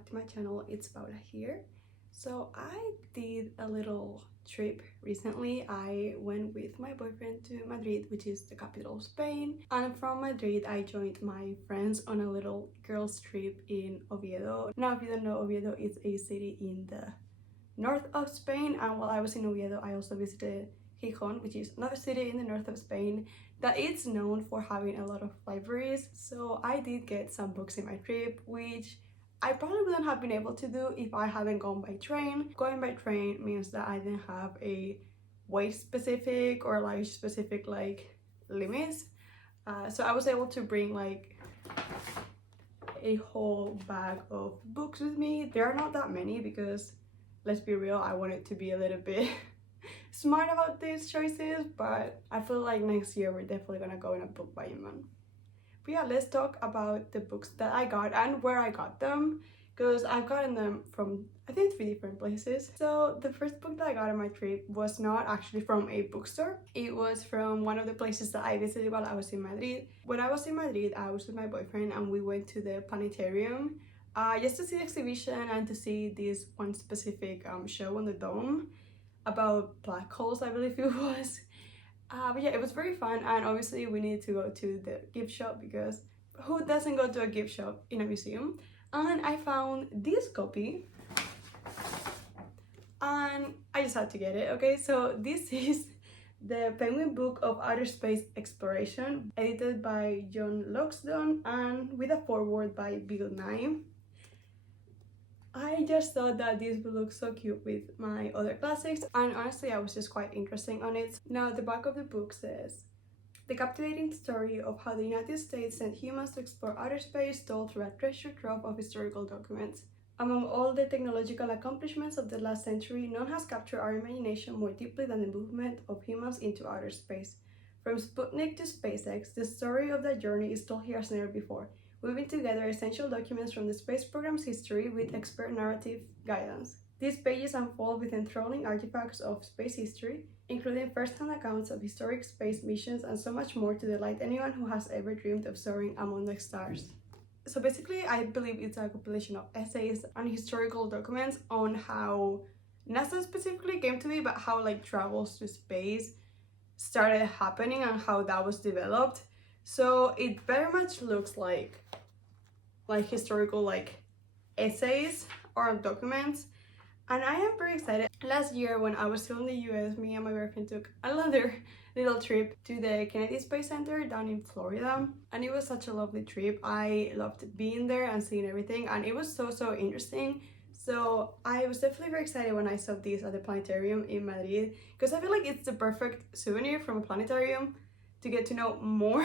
back to my channel. It's Paula here. So I did a little trip recently. I went with my boyfriend to Madrid, which is the capital of Spain, and from Madrid I joined my friends on a little girls trip in Oviedo. Now if you don't know, Oviedo is a city in the north of Spain, and while I was in Oviedo I also visited Gijón, which is another city in the north of Spain that it's known for having a lot of libraries. So I did get some books in my trip, which I probably wouldn't have been able to do if I hadn't gone by train. Going by train means that I didn't have a weight specific or like specific like limits. So I was able to bring like a whole bag of books with me. There are not that many because, let's be real, I wanted to be a little bit smart about these choices, but I feel like next year we're definitely gonna go in a book buying month. But yeah, let's talk about the books that I got and where I got them, because I've gotten them from I think 3 different places. So the first book that I got on my trip was not actually from a bookstore. It was from one of the places that I visited while I was in Madrid. When I was in Madrid, I was with my boyfriend and we went to the planetarium just to see the exhibition and to see this one specific show on the dome about black holes, I believe it was. But yeah, it was very fun, and obviously we needed to go to the gift shop because who doesn't go to a gift shop in a museum? And I found this copy and I just had to get it. Okay, so this is the Penguin Book of Outer Space Exploration, edited by John Loxton and with a foreword by Bill Nye. I just thought that this would look so cute with my other classics, and honestly I was just quite interested on it. Now the back of the book says, "The captivating story of how the United States sent humans to explore outer space told through a treasure trove of historical documents. Among all the technological accomplishments of the last century, none has captured our imagination more deeply than the movement of humans into outer space. From Sputnik to SpaceX, the story of that journey is told here as never before, weaving together essential documents from the space program's history with expert narrative guidance. These pages unfold with enthralling artifacts of space history, including first-hand accounts of historic space missions and so much more to delight anyone who has ever dreamed of soaring among the stars." So basically, I believe it's a compilation of essays and historical documents on how NASA specifically came to be, but how like travels to space started happening and how that was developed. So it very much looks like historical like essays or documents, and I am very excited. Last year when I was still in the US, me and my boyfriend took another little trip to the Kennedy Space Center down in Florida, and it was such a lovely trip. I loved being there and seeing everything, and it was so interesting. So I was definitely very excited when I saw this at the planetarium in Madrid, because I feel like it's the perfect souvenir from a planetarium to get to know more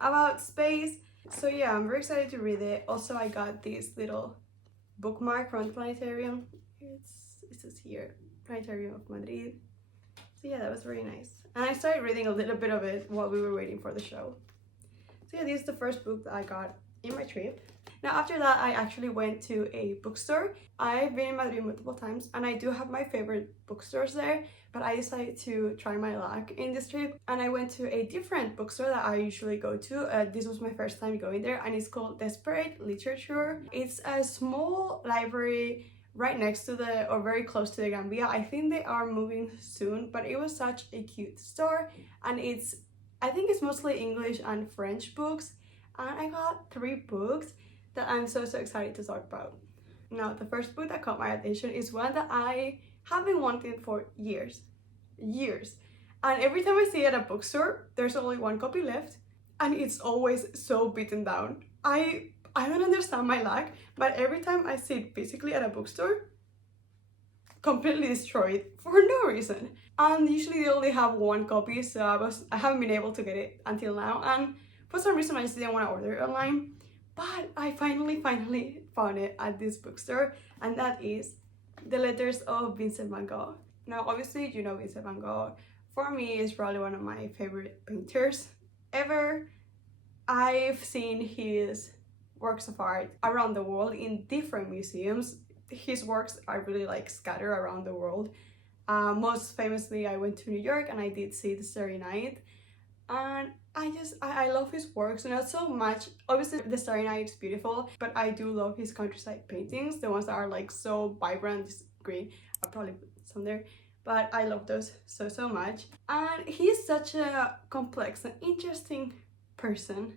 about space. So yeah, I'm very excited to read it. Also, I got this little bookmark from the planetarium. It says here, Planetarium of Madrid. So yeah, that was very nice. And I started reading a little bit of it while we were waiting for the show. So yeah, this is the first book that I got in my trip. Now after that, I actually went to a bookstore. I've been in Madrid multiple times and I do have my favorite bookstores there, but I decided to try my luck in this trip and I went to a different bookstore that I usually go to. This was my first time going there, and it's called Desperate Literature. It's a small library right next to the, or very close to the Gambia. I think they are moving soon, but it was such a cute store, and I think it's mostly English and French books, and I got 3 books that I'm so excited to talk about. Now the first book that caught my attention is one that I have been wanting for years, and every time I see it at a bookstore there's only 1 copy left and it's always so beaten down. I don't understand my luck, but every time I see it physically at a bookstore, completely destroyed for no reason. And usually they only have 1 copy, so I haven't been able to get it until now, and for some reason I just didn't want to order it online. But I finally found it at this bookstore, and that is The Letters of Vincent van Gogh. Now obviously you know Vincent van Gogh. For me, is probably one of my favorite painters ever. I've seen his works of art around the world in different museums. His works are really like scattered around the world. Most famously, I went to New York and I did see the Starry Night, and I love his works, not so much. Obviously, the Starry Night is beautiful, but I do love his countryside paintings, the ones that are like so vibrant, this green. I'll probably put some there, but I love those so much. And he's such a complex and interesting person.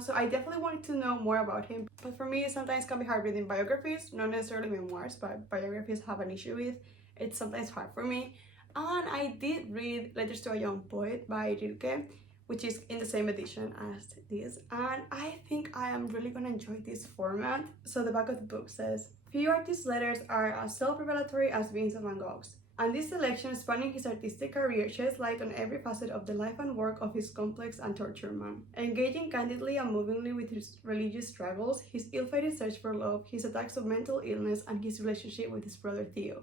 So I definitely wanted to know more about him. But for me, sometimes it can be hard reading biographies, not necessarily memoirs, but biographies have an issue with. It's sometimes hard for me. And I did read Letters to a Young Poet by Rilke, which is in the same edition as this. And I think I am really gonna enjoy this format. So the back of the book says, few artists' letters are as self-revelatory as Vincent van Gogh's. And this selection, spanning his artistic career, sheds light on every facet of the life and work of his complex and tortured man. Engaging candidly and movingly with his religious struggles, his ill-fated search for love, his attacks of mental illness, and his relationship with his brother Theo.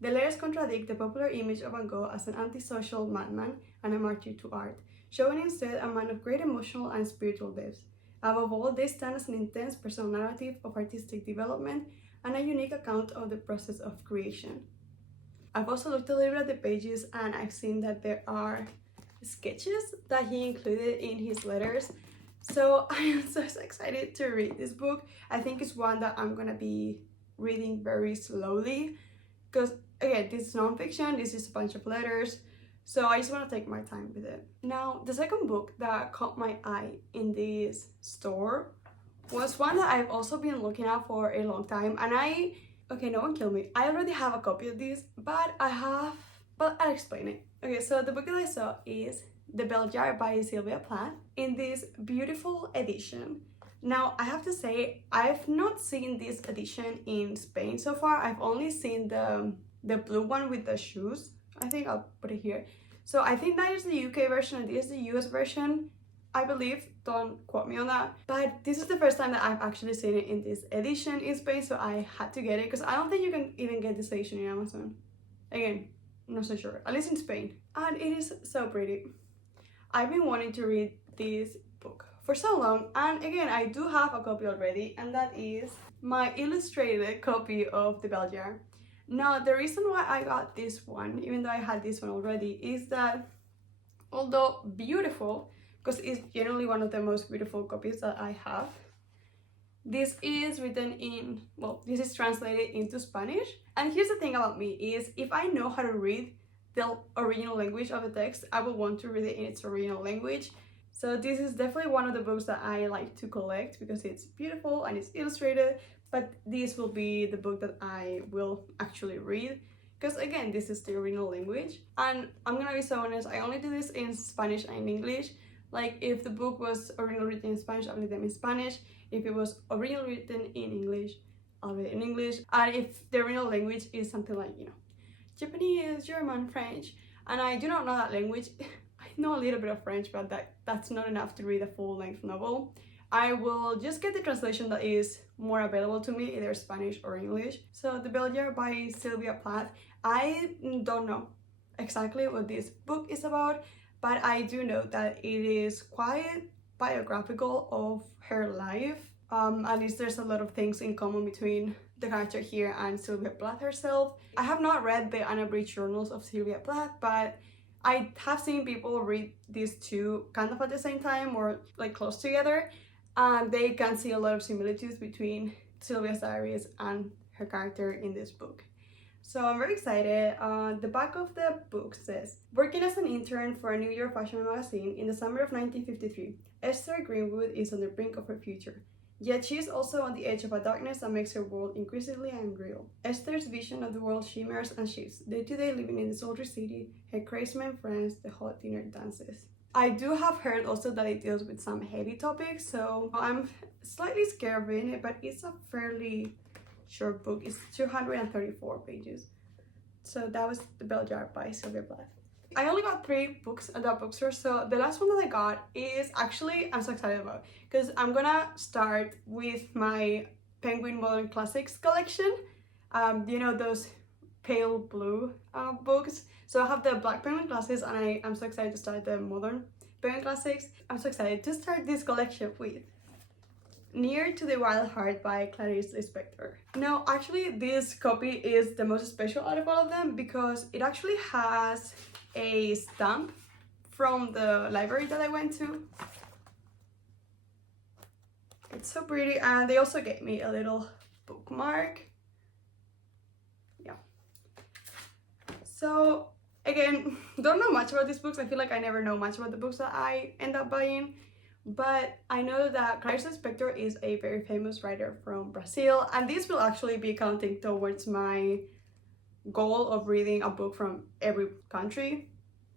The letters contradict the popular image of Van Gogh as an antisocial madman and a martyr to art, showing instead a man of great emotional and spiritual depths. Above all, they stand as an intense personal narrative of artistic development and a unique account of the process of creation. I've also looked a little bit at the pages and I've seen that there are sketches that he included in his letters. So I am so excited to read this book. I think it's one that I'm gonna be reading very slowly because again, this is non-fiction, this is a bunch of letters. So I just want to take my time with it. Now, the second book that caught my eye in this store was one that I've also been looking at for a long time, and okay, no one kill me. I already have a copy of this, but I'll explain it. Okay, so the book that I saw is The Bell Jar by Sylvia Plath in this beautiful edition. Now, I have to say, I've not seen this edition in Spain so far. I've only seen the blue one with the shoes. I think I'll put it here. So I think that is the UK version and this is the US version, I believe. Don't quote me on that. But this is the first time that I've actually seen it in this edition in Spain, so I had to get it because I don't think you can even get this edition in Amazon. Again, I'm not so sure. At least in Spain. And it is so pretty. I've been wanting to read this book for so long, and again, I do have a copy already, and that is my illustrated copy of The Bell Jar. Now, the reason why I got this one, even though I had this one already, is that although beautiful, because it's generally one of the most beautiful copies that I have, this is written in, well, this is translated into Spanish. And here's the thing about me is if I know how to read the original language of the text, I will want to read it in its original language. So this is definitely one of the books that I like to collect because it's beautiful and it's illustrated, but this will be the book that I will actually read because again, this is the original language. And I'm gonna be so honest, I only do this in Spanish and in English. Like if the book was originally written in Spanish, I'll read them in Spanish. If it was originally written in English, I'll read it in English. And if the original language is something like, you know, Japanese, German, French, and I do not know that language, I know a little bit of French, but that's not enough to read a full-length novel. I will just get the translation that is more available to me, either Spanish or English. So The Bell Jar by Sylvia Plath. I don't know exactly what this book is about, but I do know that it is quite biographical of her life. At least there's a lot of things in common between the character here and Sylvia Plath herself. I have not read the unabridged journals of Sylvia Plath, but I have seen people read these two kind of at the same time or like close together, and they can see a lot of similitudes between Sylvia's diaries and her character in this book. So I'm very excited. The back of the book says, working as an intern for a New York fashion magazine in the summer of 1953, Esther Greenwood is on the brink of her future. Yet she is also on the edge of a darkness that makes her world increasingly unreal. Esther's vision of the world shimmers and shifts, day-to-day living in the sultry city, her crazy men friends, the hot dinner dances. I do have heard also that it deals with some heavy topics, so I'm slightly scared of reading it, but it's a fairly short book. It's 234 pages. So that was The Bell Jar by Sylvia Plath. I only got 3 books at that bookstore, so the last one that I got is actually I'm so excited about because I'm gonna start with my Penguin Modern Classics collection. You know, those pale blue books. So I have the Black Penguin Classics, and I'm so excited to start the Modern Penguin Classics. I'm so excited to start this collection with Near to the Wild Heart by Clarice Lispector. Now, actually, this copy is the most special out of all of them because it actually has a stamp from the library that I went to. It's so pretty, and they also gave me a little bookmark. Yeah. So again, don't know much about these books. I feel like I never know much about the books that I end up buying, but I know that Clarice Lispector is a very famous writer from Brazil, and this will actually be counting towards my goal of reading a book from every country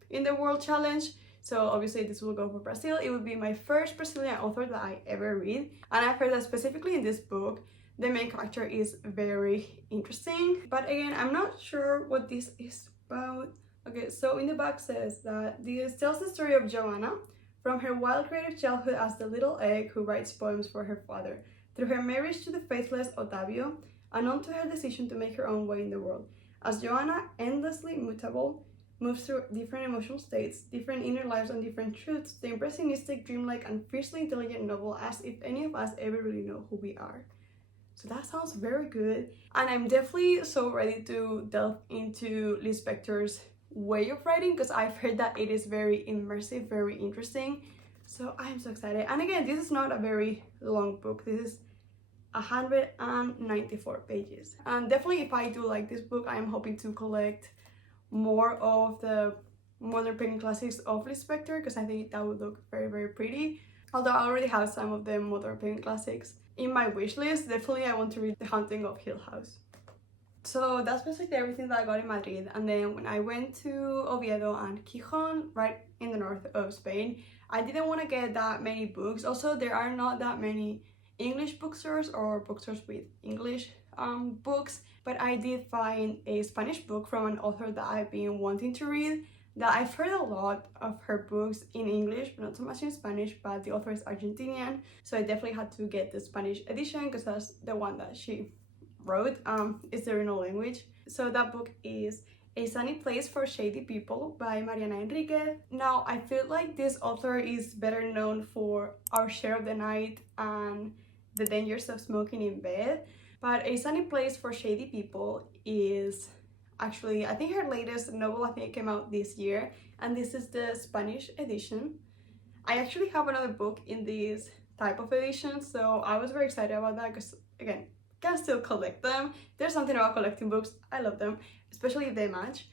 in the world challenge. So obviously this will go for Brazil. It will be my first Brazilian author that I ever read, and I've heard that specifically in this book the main character is very interesting, but again, I'm not sure what this is about. Okay, so in the back says that this tells the story of Joanna from her wild creative childhood as the little egg who writes poems for her father, through her marriage to the faithless Otavio, and on to her decision to make her own way in the world. As Joanna, endlessly mutable, moves through different emotional states, different inner lives, and different truths, the impressionistic, dreamlike, and fiercely intelligent novel as if any of us ever really know who we are. So that sounds very good, and I'm definitely so ready to delve into Lispector's way of writing, because I've heard that it is very immersive, very interesting. So I'm so excited. And again, this is not a very long book. This is 194 pages, and definitely if I do like this book, I'm hoping to collect more of the modern painting classics of Lispector, because I think that would look very, very pretty. Although I already have some of the modern painting classics in my wish list. Definitely I want to read The Haunting of Hill House. So that's basically everything that I got in Madrid, and then when I went to Oviedo and Gijón, right in the north of Spain, I didn't want to get that many books. Also, there are not that many English bookstores or bookstores with English books, but I did find a Spanish book from an author that I've been wanting to read, that I've heard a lot of her books in English, but not so much in Spanish, but the author is Argentinian, so I definitely had to get the Spanish edition because that's the one that she wrote. It's the original language. So that book is A Sunny Place for Shady People by Mariana Enriquez. Now, I feel like this author is better known for Our Share of the Night and The Dangers of Smoking in Bed, but A Sunny Place for Shady People is actually, I think her latest novel, I think it came out this year, and this is the Spanish edition. I actually have another book in this type of edition, so I was very excited about that because, again, can still collect them. There's something about collecting books. I love them, especially if they match.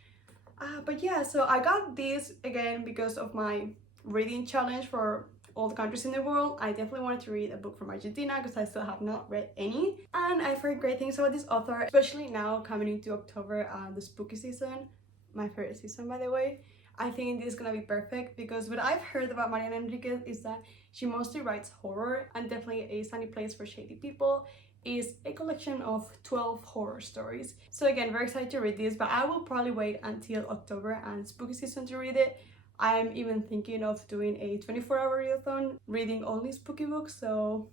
But yeah, so I got this again because of my reading challenge for all the countries in the world. I definitely wanted to read a book from Argentina because I still have not read any, and I've heard great things about this author, especially now coming into October and the spooky season, my favorite season by the way. I think this is gonna be perfect because what I've heard about Mariana Enriquez is that she mostly writes horror, and definitely A Sunny Place for Shady People is a collection of 12 horror stories. So again, very excited to read this, but I will probably wait until October and spooky season to read it. I'm even thinking of doing a 24-hour readathon, reading only spooky books, so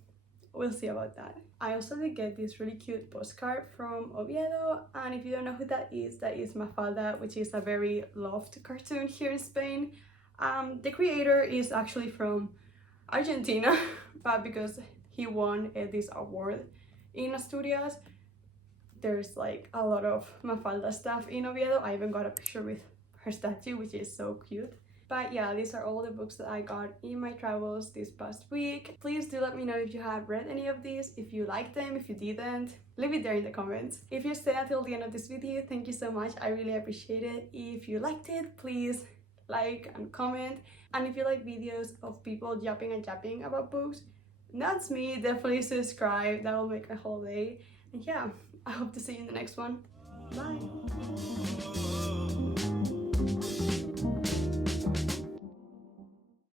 we'll see about that. I also did get this really cute postcard from Oviedo, and if you don't know who that is Mafalda, which is a very loved cartoon here in Spain. The creator is actually from Argentina, but because he won this award in Asturias, there's like a lot of Mafalda stuff in Oviedo. I even got a picture with her statue, which is so cute. But yeah, these are all the books that I got in my travels this past week. Please do let me know if you have read any of these, if you liked them, if you didn't. Leave it there in the comments. If you stayed until the end of this video, thank you so much. I really appreciate it. If you liked it, please like and comment. And if you like videos of people yapping and yapping about books, that's me. Definitely subscribe. That will make my whole day. And yeah, I hope to see you in the next one. Bye.